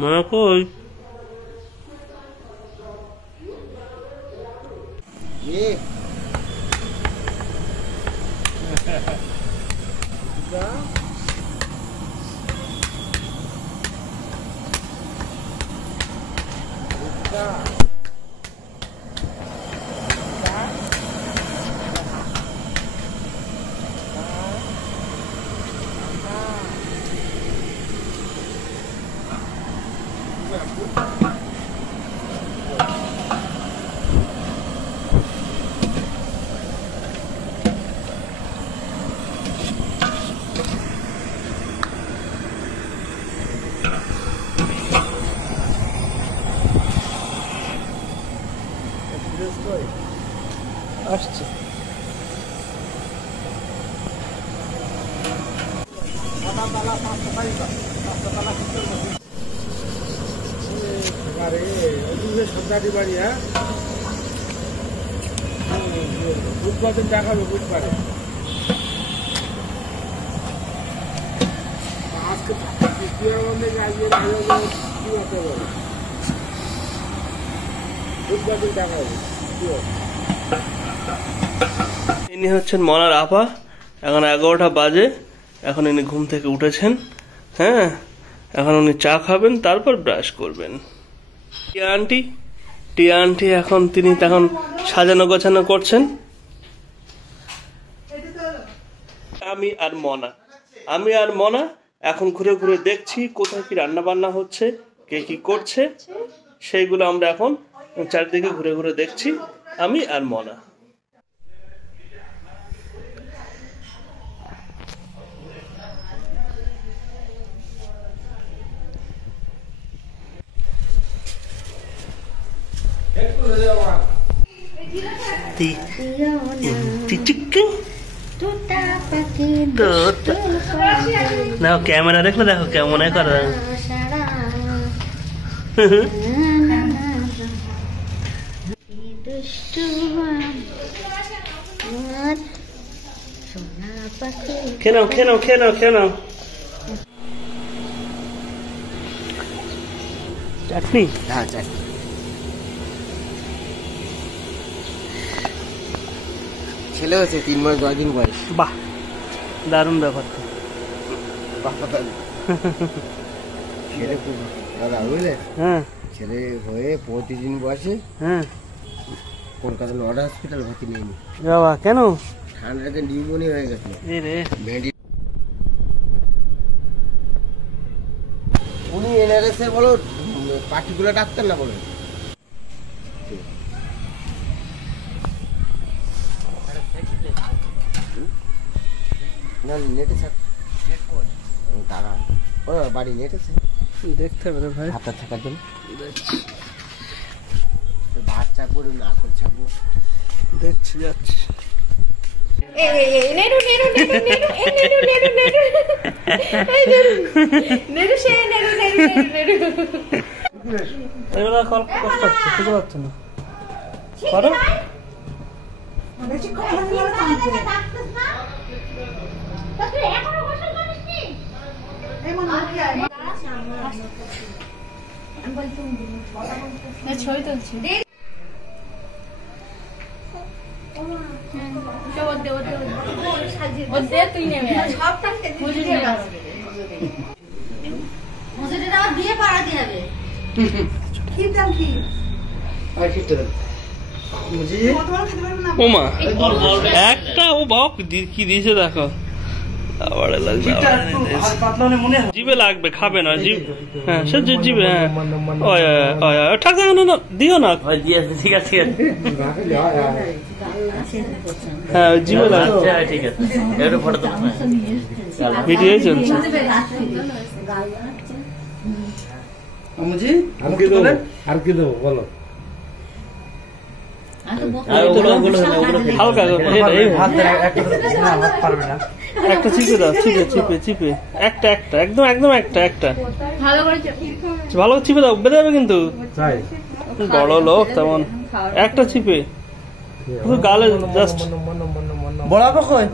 মনে কই আসছে সরকারি বাড়ি। হ্যাঁ, বুধবার দিন দেখাবে, বুধবারে আজকে বুধবার দিন দেখাবে। ইনি হচ্ছেন মনার আপা। এখন 11টা বাজে। এখন ইনি ঘুম থেকে উঠেছেন। হ্যাঁ, এখন উনি চা খাবেন, তারপর ব্রাশ করবেন। টিয়া আন্টি এখন তিনি তখন সাজানো গোছানো করছেন। আমি আর মনা এখন ঘুরে ঘুরে দেখছি কোথায় কি রান্না বান্না হচ্ছে, কে কি করছে, সেইগুলো আমরা এখন চারদিকে ঘুরে ঘুরে দেখছি, আমি আর মনা। না ক্যামেরা দেখলে দেখো কেমন করে। কেন চাটনি? হ্যাঁ, চাটনি। ছেলে হয়েছে 3 মাস 10 দিন বয়স। বাহ, দারুণ ব্যাপার তো। ছেলে খুব দাদা বুঝলে। হ্যাঁ, ছেলে হয়ে 35 দিন বয়সে হ্যাঁ কলকাতা নর্ডা হসপিটাল ভর্তি নিয়ে নি। বাবা, কেন? ঠান্ডাতে নিউমোনিয়া হয়ে গেছিল। উনি এনআরএস এর বলো পার্টিকুলার ডাক্তার না বলেন। না নেটে তারা ও বাড়ি নেট আছে, দেখতে হবে ভাই হাতে থাকার জন্য। বাচ্চা করে না করছে দেখছি যাচ্ছি। কষ্ট হচ্ছে, খুঁজে পাচ্ছে না। করো ছবি তুলছি। তুই নেমে বিয়ে পাড়াতে হবে। ওমা একটা ও বাপ কি দিয়েছে দেখো। জিভে লাগবে, খাবে না জিভ। হ্যাঁ সে জিভে। হ্যাঁ ঠাক না দিও না। ঠিক আছে হ্যাঁ জিভে লাগবে। ঠিক আছে ভিডিও চলছে। আর কি দেবো বলো? হালকা একটা চিপে দাও, চিপে একটা একদম একটা ভালো করে চিপে দাও, বেঁধে যাবে কিন্তু। বড় লোক তেমন একটা চিপে শুধু গালে জাস্ট বড় কই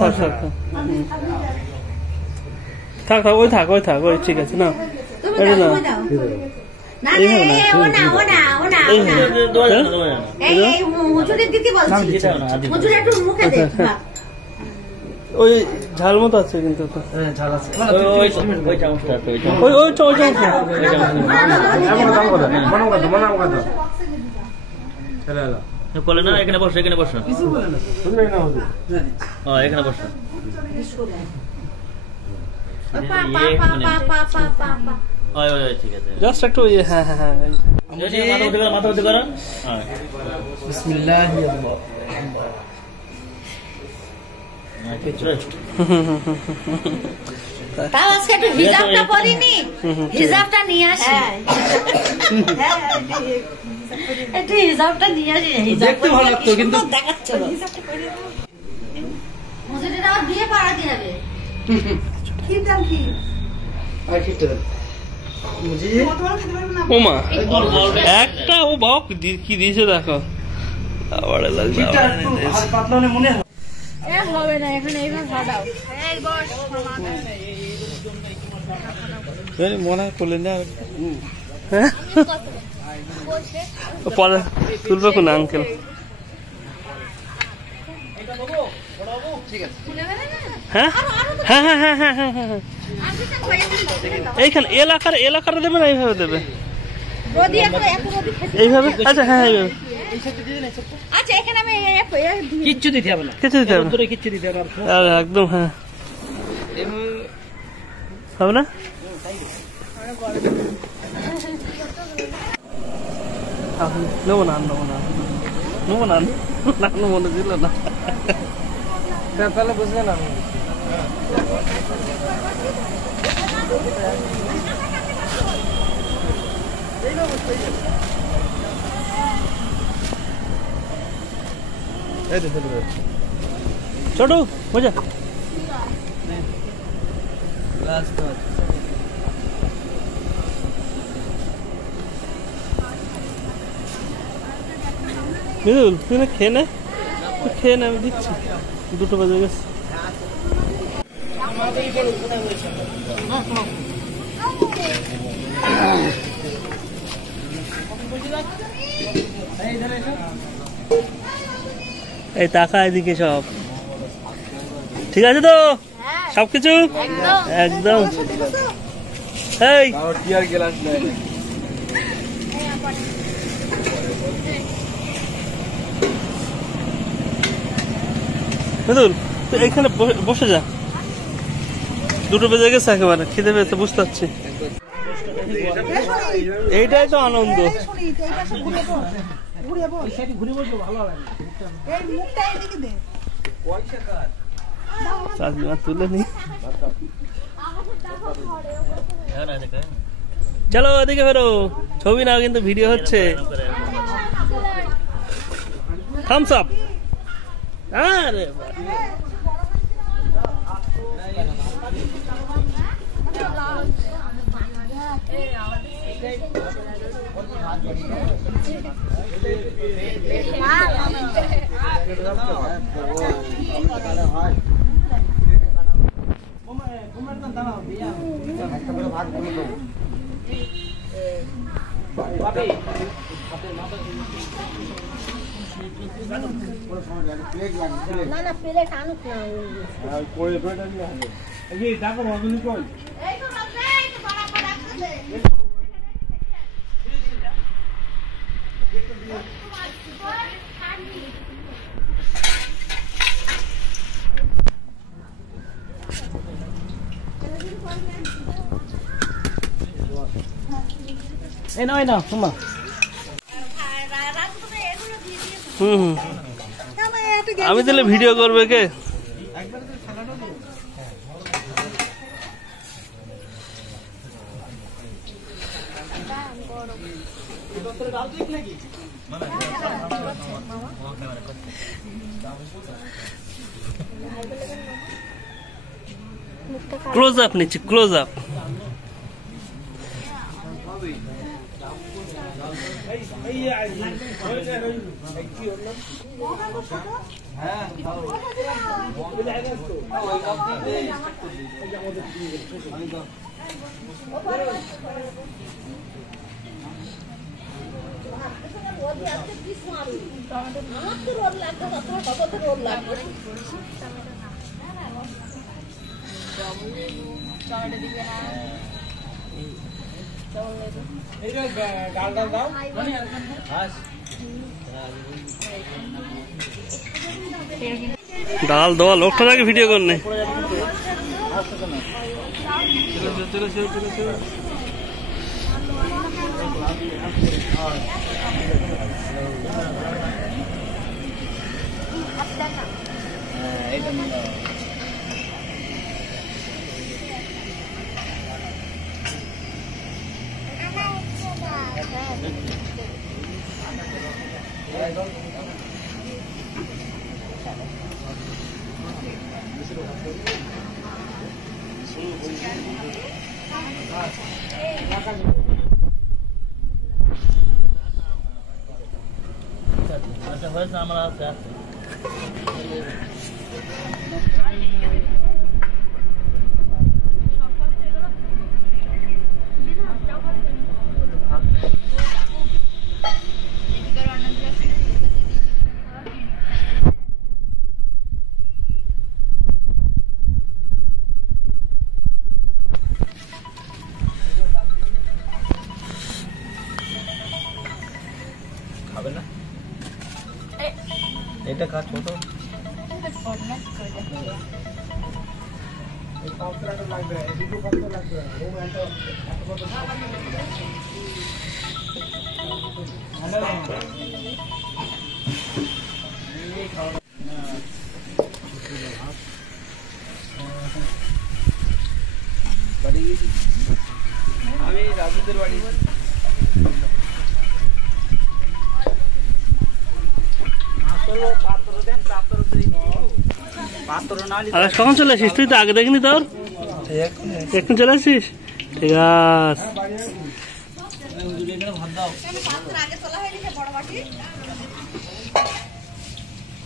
থাক থাক থাক থাক ওই থাক ওই থাক ওই ঠিক আছে না এটা না না ও না ও না ও না ও না এই হুজুরের দিতে বলছি হুজুর একটু মুখে দে ওই ঝাল মতো আছে কিন্তু ঝাল আছে ওই ওই চামচ বলে না এখানে বসো এখানে বসো এখানে বসো ঠিক আছে জাস্ট একটু হ্যাঁ হ্যাঁ হ্যাঁ মাথা উঠে করো বিসমিল্লাহ তাও আজকে একটু হিজাবটা পরিনি হিজাবটা নিয়ে আসি একটু হিজাবটা নিয়ে আসি দেখতে ভালো লাগতো কিন্তু দেখাচ্ছে হুজুরের আবার বিয়ে পড়াতে হবে কি দাম কি ওমা একটা ও বাপ কি দিয়েছে দেখো আবার লাগবে মনে হয় হবে না এখন এইভাবে ভাড়াও মনে হয় করলেন না পরে তুলবে কোন আঙ্কেল হ্যাঁ হ্যাঁ হ্যাঁ হ্যাঁ হ্যাঁ হ্যাঁ হ্যাঁ এইখানে এলাকার দেবে না এইভাবে দেবে এইভাবে আচ্ছা হ্যাঁ এইভাবে আচ্ছা এখানে আমি কিচ্ছু দিতে হবে না কিছু দিতে হবে তোরে কিচ্ছু দিতে হবে না একদম হ্যাঁ হবে না নেবো না নেবো না নেবো না নানো মনে ছিল না তাহলে বুঝলে না ছোট মজা মৃদুল তুই না খেয়ে নে খেয়ে নে আমি দিচ্ছি 2টো বাজে গেছে এই টাকা এদিকে সব ঠিক আছে তো সবকিছু একদম এই মৃদুল তুই এইখানে বসে যা 2টো বেজে গেছে একেবারে খিদে পেয়েছে বুঝতে পারছি এইটাই তো আনন্দ তুলে নি চলো এদিকে বেরো ছবি নাও কিন্তু ভিডিও হচ্ছে থামস আপ আরে না না প্লেট আনুক না এই নয় না তোমা আমি তাহলে ভিডিও করবে কে ক্লোজ আপ নিচ্ছি ক্লোজ আপ ডাল দেওয়া লোকটাকে ভিডিও করনে আচ্ছা হয়েছে আমার আছে খাবে না এটা খা ছোট আমি রাজুদের বাড়ি কখন চলে আসিস? তুই তো আগে দেখিনি তোর, এখন চলে আসিস? ঠিক আছে।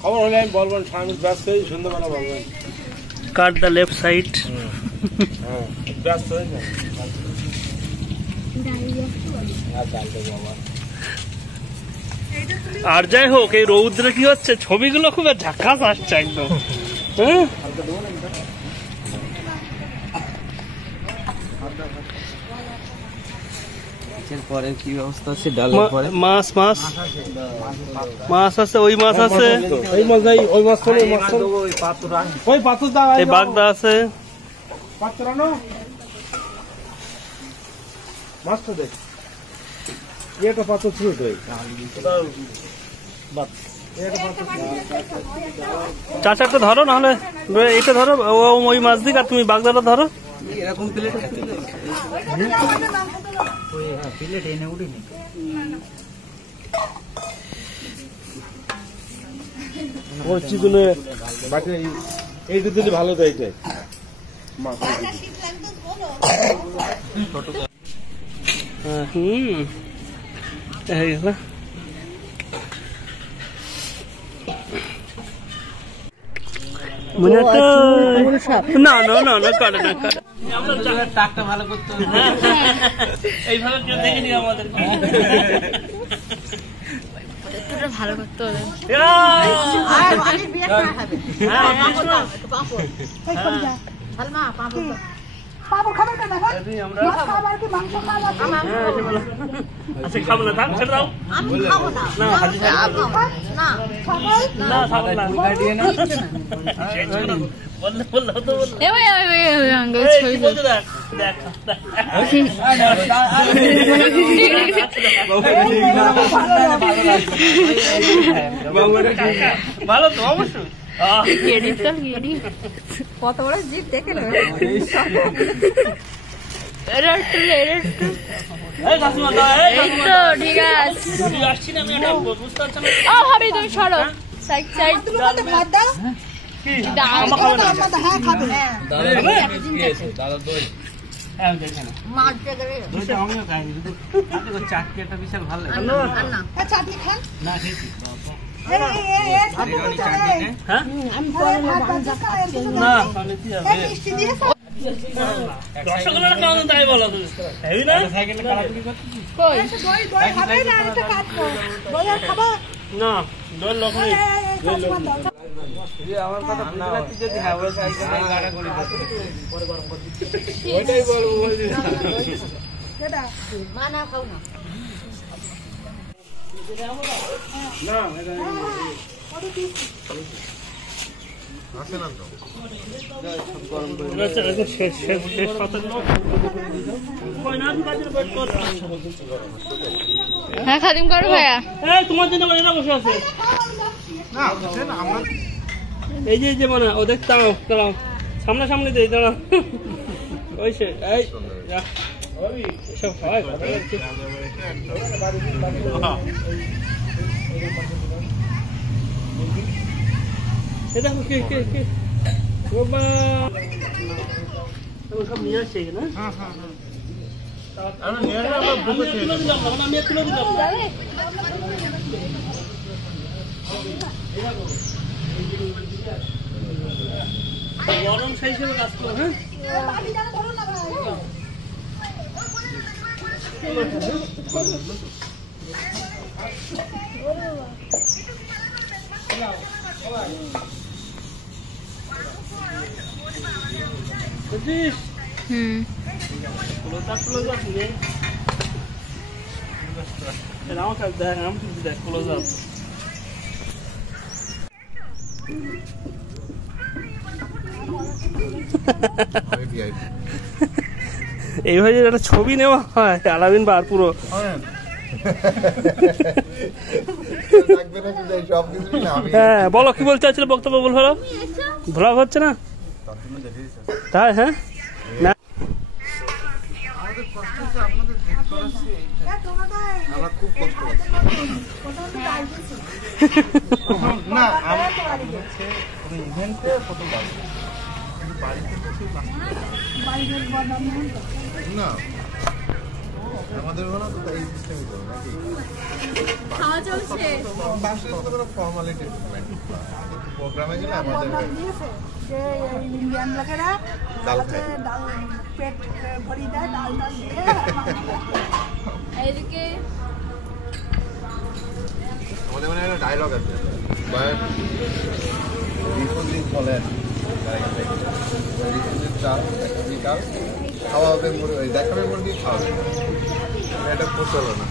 খবর হলে আমি বলবেন, স্বামী ব্যস্ত হয়ে সন্ধ্যাবেলা বলবেন। Cut the left side. ব্যস্ত হয়ে যান। আর যাই হোক, এই রৌদ্রে কি হচ্ছে, ছবিগুলো খুব ঝাক্কাস আসছে একদম। হ্যাঁ, পরে কি ব্যবস্থা আছে? ডালের পরে মাছ মাছ মাছ আছে, ওই মাছ আছে, ওই মাছ নাই, ওই মাছ চলো, ওই মাছ চলো, ওই পাথর দাও, এই বাগদা আছে, পাথর আনো, মাছটা দেখ, একটা পাথর ছিল তো, চাচারটা ধরো, নাহলে এটা ধরো, ওই মাছ দিক, আর তুমি বাগদাটা ধরো। এরকম প্লেট প্লেট এনে উঠিনি। ওই চিকনে বাকি এইটা দিলে ভালো দেয়, এটাই হয়ে গেল। না না না না, করে না, করে টাকটা ভালো করতে হবে। এইভাবে কেউ দেখেনি আমাদের। ভালো করতে হবে। আচ্ছা, খাবো না, ছেড়ে দাও। ভালো তো অবশ্যই। কত বড় জিপ দেখে নেবে। ঠিক আছে, তুমি সরো সাইড সাইড। আমি দেখে না মাছ জায়গায় দুইটা আমিও খাইনি কিন্তু চাটনি একটা বিশাল ভালো লাগে না চাটনি খান না খেয়েছি আমি হ্যাঁ না তাহলে কি হবে রসগোল্লা কেমন তাই বলো তুমি হেভি না সাইকেলে কালাকুলি করছিস না দল লখনি আমার কথা বুঝতে পারছিস যদি হ্যাঁ ওই সাইকেলে গাড়া করে পরে গরম করে দিচ্ছি ওইটাই বলবো মা না খাও না হ্যাঁ খাদিম করো ভাইয়া তোমার জন্য এরা বসে আছে এই যে মানে ওদের দাঁড়াও সামনাসামনি দেই দাঁড়াও ওই সে এই এসব হয় দেখো কে বাবা সব নিয়ে আসছে না আমি তুলে দিলাম গরম সেই হিসেবে কাজ করো হ্যাঁ বুঝছিস এইভাবে একটা ছবি নেওয়া হয় আলামিন বার পুরো হ্যাঁ বলো কি বলতে চাচ্ছিল বক্তব্য বল ভালো ভ্লগ হচ্ছে না তাই হ্যাঁ না আমরা খুব কষ্ট করছি না হচ্ছে কোনো ইভেন্টে ফটো বাড়ি কিন্তু বাড়িতে বসে না আমাদের হলো তো এই সিস্টেমই করো নাকি খাওয়া চলছে বাসের মতো কোনো ফর্মালিটি প্রোগ্রামে গেলে আমাদের যে ইন্ডিয়ান লোকেরা ডাল খায় ডাল পেট ভরি দেয় ডাল ডাল দিয়ে এদিকে আমাদের মানে একটা ডায়লগ আছে রিফুজিং চলে রিফুজিং চাল একটা বিকাল খাওয়া হবে দেখাবে মুরগি খাওয়াবে এটা প্রচলন না